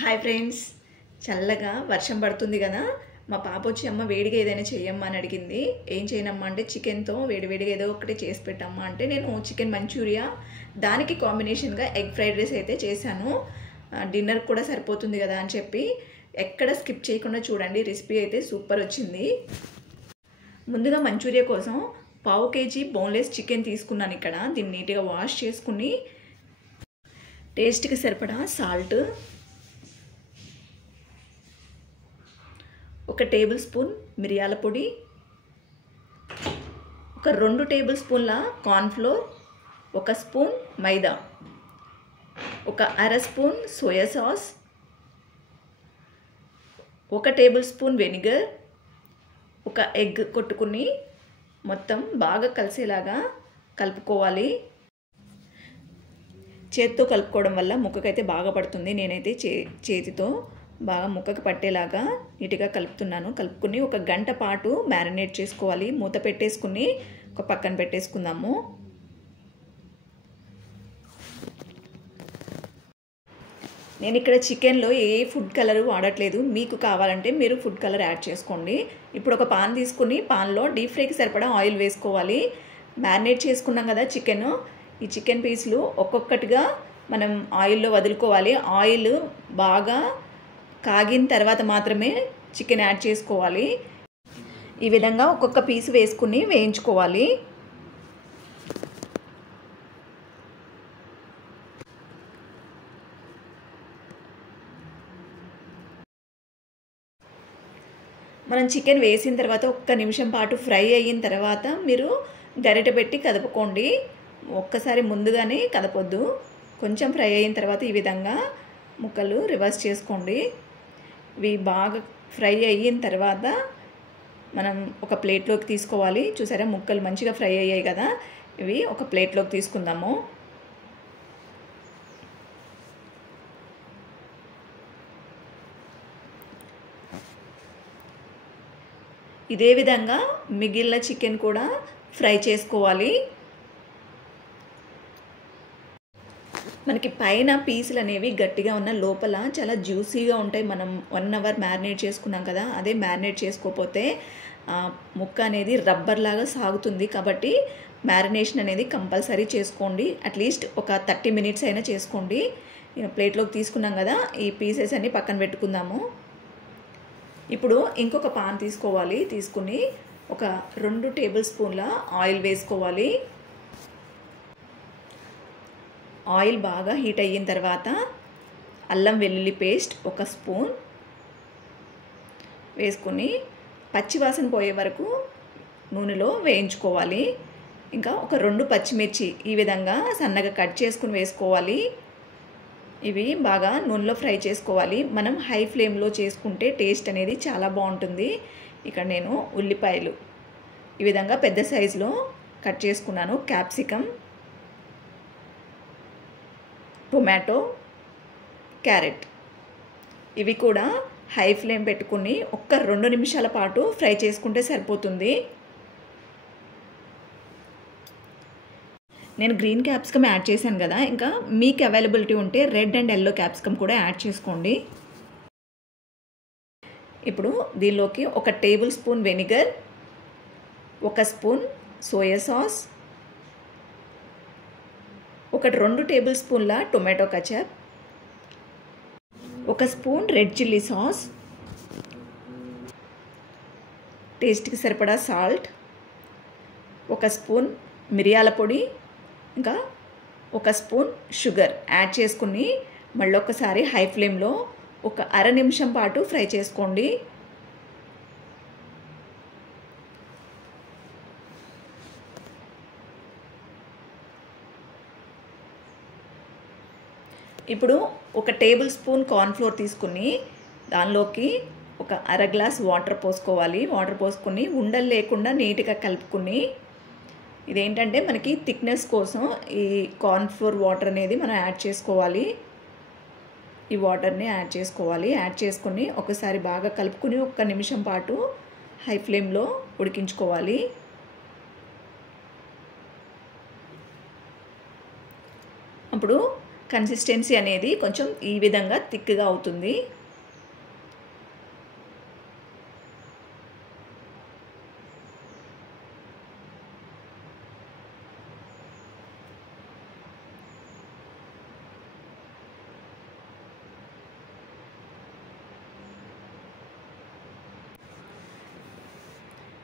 Hi friends, చల్లగా వర్షం పడుతుంది కదా. మా పాప వచ్చి అమ్మ వేడిగా ఏదైనా చేయమ్మా అని అడిగింది. ఏం చేయనమ్మా అంటే చికెన్తో వేడివేడిగా ఏదో ఒకటి చేసి పెట్టమ్మా అంటే నేను చికెన్ మంచూరియా, దానికి కాంబినేషన్గా ఎగ్ ఫ్రైడ్ రైస్ అయితే చేశాను. డిన్నర్ కూడా సరిపోతుంది కదా అని చెప్పి ఎక్కడ స్కిప్ చేయకుండా చూడండి. రెసిపీ అయితే సూపర్ వచ్చింది. ముందుగా మంచూరియా కోసం పావు కేజీ బోన్లెస్ చికెన్ తీసుకున్నాను. ఇక్కడ దీన్ని నీట్గా వాష్ చేసుకుని టేస్ట్కి సరిపడా సాల్ట్, ఒక టేబుల్ స్పూన్ మిరియాల పొడి, ఒక 2 టేబుల్ స్పూన్ల కార్న్ఫ్లోర్, ఒక స్పూన్ మైదా, ఒక అర స్పూన్ సోయా సాస్, ఒక టేబుల్ స్పూన్ వెనిగర్, ఒక ఎగ్ కొట్టుకుని మొత్తం బాగా కలిసేలాగా కలుపుకోవాలి. చేతితో కలుపుకోవడం వల్ల ముక్కకైతే బాగా పడుతుంది. నేనైతే చేతితో బాగా ముక్కకు పట్టేలాగా నీట్గా కలుపుతున్నాను. కలుపుకుని ఒక గంట పాటు మ్యారినేట్ చేసుకోవాలి. మూత పెట్టేసుకుని ఒక పక్కన పెట్టేసుకుందాము. నేను ఇక్కడ చికెన్లో ఏ ఫుడ్ కలర్ వాడట్లేదు. మీకు కావాలంటే మీరు ఫుడ్ కలర్ యాడ్ చేసుకోండి. ఇప్పుడు ఒక పాన్ తీసుకుని పాన్లో డీప్ ఫ్రైకి సరిపడా ఆయిల్ వేసుకోవాలి. మ్యారినేట్ చేసుకున్నాం కదా చికెన్, ఈ చికెన్ పీసులు ఒక్కొక్కటిగా మనం ఆయిల్లో వదులుకోవాలి. ఆయిల్ బాగా కాగిన తర్వాత మాత్రమే చికెన్ యాడ్ చేసుకోవాలి. ఈ విధంగా ఒక్కొక్క పీసు వేసుకుని వేయించుకోవాలి. మనం చికెన్ వేసిన తర్వాత ఒక్క నిమిషం పాటు ఫ్రై అయిన తర్వాత మీరు గరిటె పెట్టి కదుపుకోండి. ఒక్కసారి ముందుగానే కదపొద్దు. కొంచెం ఫ్రై అయిన తర్వాత ఈ విధంగా ముక్కలు రివర్స్ చేసుకోండి. ఇవి బాగా ఫ్రై అయిన తర్వాత మనం ఒక ప్లేట్లోకి తీసుకోవాలి. చూసారా, ముక్కలు మంచిగా ఫ్రై అయ్యాయి కదా. ఇవి ఒక ప్లేట్లోకి తీసుకుందాము. ఇదే విధంగా మిగిలిన చికెన్ కూడా ఫ్రై చేసుకోవాలి. మనకి పైన పీసులు అనేవి గట్టిగా ఉన్న లోపల చాలా జ్యూసీగా ఉంటాయి. మనం 1 అవర్ మ్యారినేట్ చేసుకున్నాం కదా, అదే మ్యారినేట్ చేసుకోకపోతే ముక్క అనేది రబ్బర్ లాగా సాగుతుంది. కాబట్టి మ్యారినేషన్ అనేది కంపల్సరీ చేసుకోండి. అట్లీస్ట్ ఒక 30 మినిట్స్ అయినా చేసుకోండి. ప్లేట్లోకి తీసుకున్నాం కదా, ఈ పీసెస్ అన్ని పక్కన పెట్టుకుందాము. ఇప్పుడు ఇంకొక పాన్ తీసుకోవాలి. తీసుకుని ఒక 2 టేబుల్ స్పూన్ల ఆయిల్ వేసుకోవాలి. ఆయిల్ బాగా హీట్ అయిన తర్వాత అల్లం వెల్లుల్లి పేస్ట్ 1 స్పూన్ వేసుకుని పచ్చివాసన పోయే వరకు నూనెలో వేయించుకోవాలి. ఇంకా ఒక 2 పచ్చిమిర్చి ఈ విధంగా సన్నగా కట్ చేసుకుని వేసుకోవాలి. ఇవి బాగా నూనెలో ఫ్రై చేసుకోవాలి. మనం హై ఫ్లేమ్లో చేసుకుంటే టేస్ట్ అనేది చాలా బాగుంటుంది. ఇక్కడ నేను ఉల్లిపాయలు ఈ విధంగా పెద్ద సైజులో కట్ చేసుకున్నాను. క్యాప్సికమ్, టొమాటో, క్యారెట్ ఇవి కూడా హై ఫ్లేమ్ పెట్టుకుని ఒక్క 2 నిమిషాల పాటు ఫ్రై చేసుకుంటే సరిపోతుంది. నేను గ్రీన్ క్యాప్సికమ్ యాడ్ చేశాను కదా, ఇంకా మీకు అవైలబిలిటీ ఉంటే రెడ్ అండ్ ఎల్లో క్యాప్సికమ్ కూడా యాడ్ చేసుకోండి. ఇప్పుడు దీనిలోకి 1 table spoon vinegar, 1 spoon soya sauce, ఒక 2 టేబుల్ స్పూన్ల tomato ketchup, 1 spoon red chilli sauce, టేస్ట్కి సరిపడా సాల్ట్, 1 స్పూన్ మిరియాల పొడి, ఇంకా 1 స్పూన్ షుగర్ యాడ్ చేసుకుని మళ్ళీ ఒకసారి హై ఫ్లేమ్లో ఒక అర నిమిషం పాటు ఫ్రై చేసుకోండి. ఇప్పుడు 1 టేబుల్ స్పూన్ కార్న్ఫ్లోర్ తీసుకుని దానిలోకి ఒక అర గ్లాస్ వాటర్ పోసుకోవాలి. వాటర్ పోసుకొని ఉండలు లేకుండా నీట్గా కలుపుకుని, ఇదేంటంటే మనకి థిక్నెస్ కోసం ఈ కార్న్ఫ్లోర్ వాటర్ అనేది మనం యాడ్ చేసుకోవాలి. ఈ వాటర్ని యాడ్ చేసుకోవాలి. యాడ్ చేసుకొని ఒకసారి బాగా కలుపుకుని 1 నిమిషం పాటు హై ఫ్లేమ్లో ఉడికించుకోవాలి. అప్పుడు కన్సిస్టెన్సీ అనేది కొంచెం ఈ విధంగా థిక్గా అవుతుంది.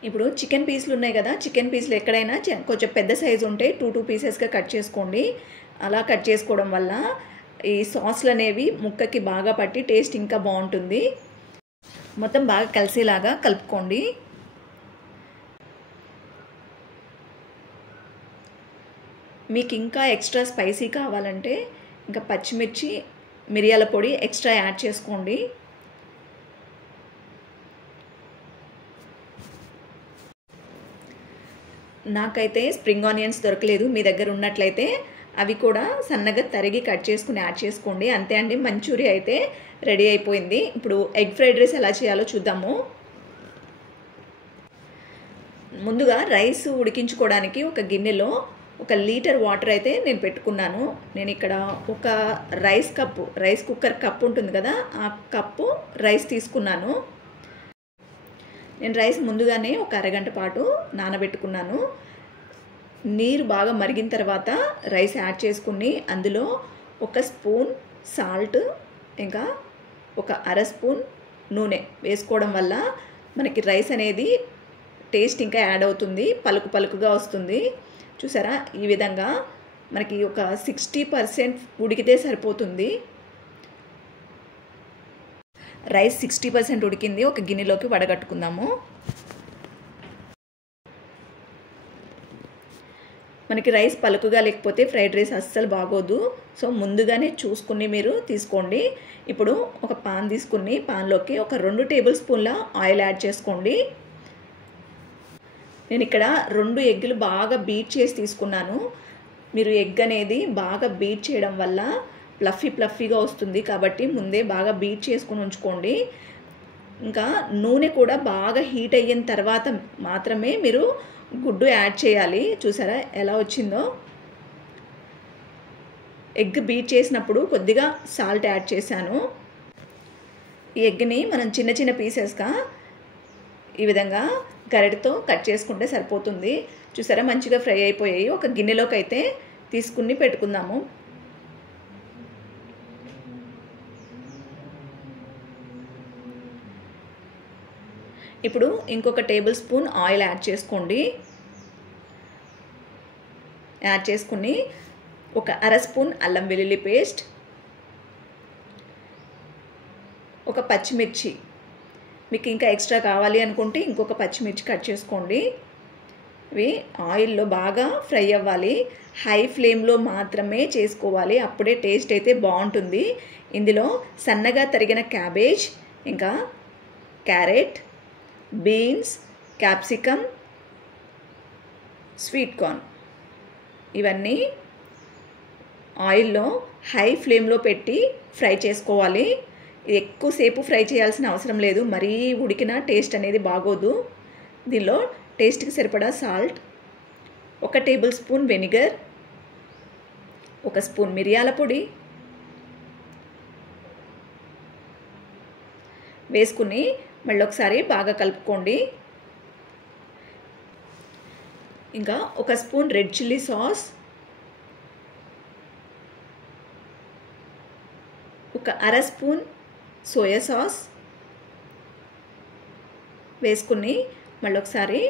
ఇప్పుడు చికెన్ పీసులు ఉన్నాయి కదా, చికెన్ పీసులు ఎక్కడైనా కొంచెం పెద్ద సైజు ఉంటే 2 పీసెస్గా కట్ చేసుకోండి. అలా కట్ చేసుకోవడం వల్ల ఈ సాస్లు అనేవి ముక్కకి బాగా పట్టి టేస్ట్ ఇంకా బాగుంటుంది. మొత్తం బాగా కలిసేలాగా కలుపుకోండి. మీకు ఇంకా ఎక్స్ట్రా స్పైసీ కావాలంటే ఇంకా పచ్చిమిర్చి, మిరియాల పొడి ఎక్స్ట్రా యాడ్ చేసుకోండి. నాకైతే స్ప్రింగ్ ఆనియన్స్ దొరకలేదు. మీ దగ్గర ఉన్నట్లయితే అవి కూడా సన్నగా తరిగి కట్ చేసుకుని యాడ్ చేసుకోండి. అంతే అండి, మంచూరియా అయితే రెడీ అయిపోయింది. ఇప్పుడు ఎగ్ ఫ్రైడ్ రైస్ ఎలా చేయాలో చూద్దాము. ముందుగా రైస్ ఉడికించుకోవడానికి ఒక గిన్నెలో 1 లీటర్ వాటర్ అయితే నేను పెట్టుకున్నాను. నేను ఇక్కడ ఒక రైస్ కుక్కర్ కప్పు ఉంటుంది కదా, ఆ కప్పు రైస్ తీసుకున్నాను. నేను రైస్ ముందుగానే ఒక అరగంట పాటు నానబెట్టుకున్నాను. నీరు బాగా మరిగిన తర్వాత రైస్ యాడ్ చేసుకుని అందులో 1 స్పూన్ సాల్ట్, ఇంకా 1/2 స్పూన్ నూనె వేసుకోవడం వల్ల మనకి రైస్ అనేది టేస్ట్ ఇంకా యాడ్ అవుతుంది, పలుకుగా వస్తుంది. చూసారా, ఈ విధంగా మనకి ఒక 60% ఉడికితే సరిపోతుంది. రైస్ 60% ఉడికింది. ఒక గిన్నెలోకి వడగట్టుకుందాము. మనకి రైస్ పలుకుగా లేకపోతే ఫ్రైడ్ రైస్ అస్సలు బాగోదు. సో ముందుగానే చూసుకుని మీరు తీసుకోండి. ఇప్పుడు ఒక పాన్ తీసుకుని పాన్లోకి ఒక 2 టేబుల్ స్పూన్ల ఆయిల్ యాడ్ చేసుకోండి. నేను ఇక్కడ 2 ఎగ్గులు బాగా బీట్ చేసి తీసుకున్నాను. మీరు ఎగ్ అనేది బాగా బీట్ చేయడం వల్ల ఫ్లఫీగా వస్తుంది, కాబట్టి ముందే బాగా బీట్ చేసుకుని ఉంచుకోండి. ఇంకా నూనె కూడా బాగా హీట్ అయిన తర్వాత మాత్రమే మీరు గుడ్డు యాడ్ చేయాలి. చూసారా ఎలా వచ్చిందో. ఎగ్ బీట్ చేసినప్పుడు కొద్దిగా సాల్ట్ యాడ్ చేశాను. ఈ ఎగ్ని మనం చిన్న పీసెస్గా ఈ విధంగా గరిటతో కట్ చేసుకుంటే సరిపోతుంది. చూసారా, మంచిగా ఫ్రై అయిపోయాయి. ఒక గిన్నెలోకి అయితే తీసుకుని పెట్టుకుందాము. ఇప్పుడు ఇంకొక టేబుల్ స్పూన్ ఆయిల్ యాడ్ చేసుకోండి. యాడ్ చేసుకుని 1/2 స్పూన్ అల్లం వెల్లుల్లి పేస్ట్, 1 పచ్చిమిర్చి, మీకు ఇంకా ఎక్స్ట్రా కావాలి అనుకుంటే ఇంకొక పచ్చిమిర్చి కట్ చేసుకోండి. ఇవి ఆయిల్లో బాగా ఫ్రై అవ్వాలి. హై ఫ్లేమ్లో మాత్రమే చేసుకోవాలి, అప్పుడే టేస్ట్ అయితే బాగుంటుంది. ఇందులో సన్నగా తరిగిన క్యాబేజ్, ఇంకా carrot, beans, capsicum, sweet corn ఇవన్నీ ఆయిల్లో హై ఫ్లేమ్లో పెట్టి ఫ్రై చేసుకోవాలి. ఇది ఎక్కువసేపు ఫ్రై చేయాల్సిన అవసరం లేదు, మరీ ఉడికిన టేస్ట్ అనేది బాగోదు. దీనిలో టేస్ట్కి సరిపడా salt, 1 table spoon vinegar, 1 spoon మిరియాల పొడి వేసుకుని మళ్ళీ ఒకసారి బాగా కలుపుకోండి. ఇంకా 1 spoon red chilli sauce, 1/2 spoon soya sauce వేసుకుని మళ్ళీ ఒకసారి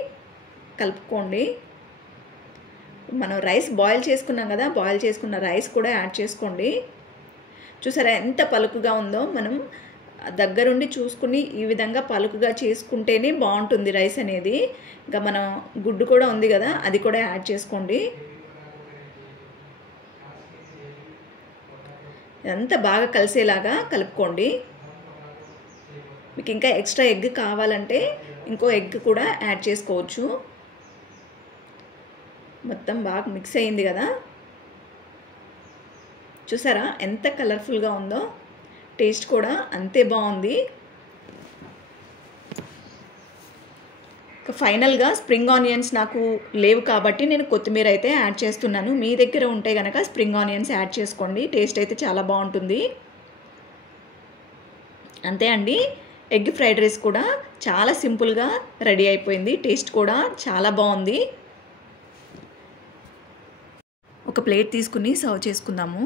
కలుపుకోండి. మనం రైస్ బాయిల్ చేసుకున్నాం కదా, బాయిల్ చేసుకున్న రైస్ కూడా యాడ్ చేసుకోండి. చూసారా ఎంత పలుకుగా ఉందో. మనం దగ్గరుండి చూసుకుని ఈ విధంగా పలుకుగా చేసుకుంటేనే బాగుంటుంది రైస్ అనేది. ఇంకా మనం గుడ్డు కూడా ఉంది కదా, అది కూడా యాడ్ చేసుకోండి. ఇదంతా బాగా కలిసేలాగా కలుపుకోండి. మీకు ఇంకా ఎక్స్ట్రా ఎగ్ కావాలంటే ఇంకో ఎగ్ కూడా యాడ్ చేసుకోవచ్చు. మొత్తం బాగా మిక్స్ అయింది కదా. చూసారా ఎంత కలర్ఫుల్గా ఉందో, టేస్ట్ కూడా అంతే బాగుంది. ఫైనల్గా స్ప్రింగ్ ఆనియన్స్ నాకు లేవు కాబట్టి నేను కొత్తిమీర అయితే యాడ్ చేస్తున్నాను. మీ దగ్గర ఉంటే కనుక స్ప్రింగ్ ఆనియన్స్ యాడ్ చేసుకోండి, టేస్ట్ అయితే చాలా బాగుంటుంది. అంతే అండి, ఎగ్ ఫ్రైడ్ రైస్ కూడా చాలా సింపుల్గా రెడీ అయిపోయింది. టేస్ట్ కూడా చాలా బాగుంది. ఒక ప్లేట్ తీసుకుని సర్వ్ చేసుకుందాము.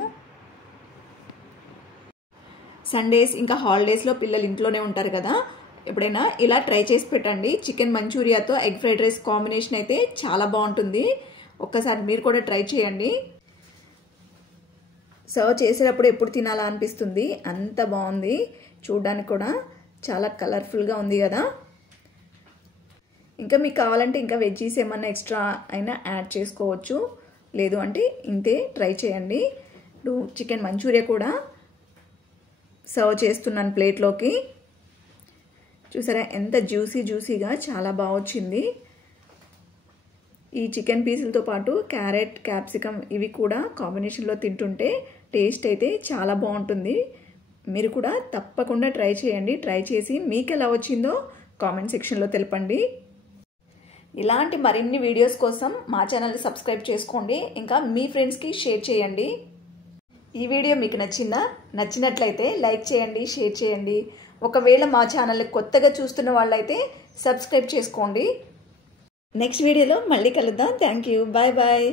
సండేస్ ఇంకా హాలిడేస్లో పిల్లలు ఇంట్లోనే ఉంటారు కదా, ఎప్పుడైనా ఇలా ట్రై చేసి పెట్టండి. చికెన్ మంచూరియాతో ఎగ్ ఫ్రైడ్ రైస్ కాంబినేషన్ అయితే చాలా బాగుంటుంది. ఒక్కసారి మీరు కూడా ట్రై చేయండి. సర్వ్ చేసేటప్పుడు ఎప్పుడు తినాలా అనిపిస్తుంది, అంత బాగుంది. చూడడానికి కూడా చాలా కలర్ఫుల్గా ఉంది కదా. ఇంకా మీకు కావాలంటే ఇంకా వెజ్జీస్ ఏమన్నా ఎక్స్ట్రా అయినా యాడ్ చేసుకోవచ్చు, లేదు అంటే ఇంతే ట్రై చేయండి. ఇప్పుడు చికెన్ మంచూరియా కూడా సర్వ్ చేస్తున్నాను ప్లేట్లోకి. చూసారా ఎంత జ్యూసీగా చాలా బాగా వచ్చింది. ఈ చికెన్ పీసులతో పాటు క్యారెట్, క్యాప్సికమ్ ఇవి కూడా కాంబినేషన్లో తింటుంటే టేస్ట్ అయితే చాలా బాగుంటుంది. మీరు కూడా తప్పకుండా ట్రై చేయండి. ట్రై చేసి మీకు ఎలా వచ్చిందో కామెంట్ సెక్షన్లో తెలపండి. ఇలాంటి మరిన్ని వీడియోస్ కోసం మా ఛానల్ని సబ్స్క్రైబ్ చేసుకోండి, ఇంకా మీ ఫ్రెండ్స్కి షేర్ చేయండి. ఈ వీడియో మీకు నచ్చినట్లయితే లైక్ చేయండి, షేర్ చేయండి. ఒకవేళ మా ఛానల్ని కొత్తగా చూస్తున్న వాళ్ళైతే సబ్స్క్రైబ్ చేసుకోండి. నెక్స్ట్ వీడియోలో మళ్ళీ కలుద్దాం. Thank you. Bye bye.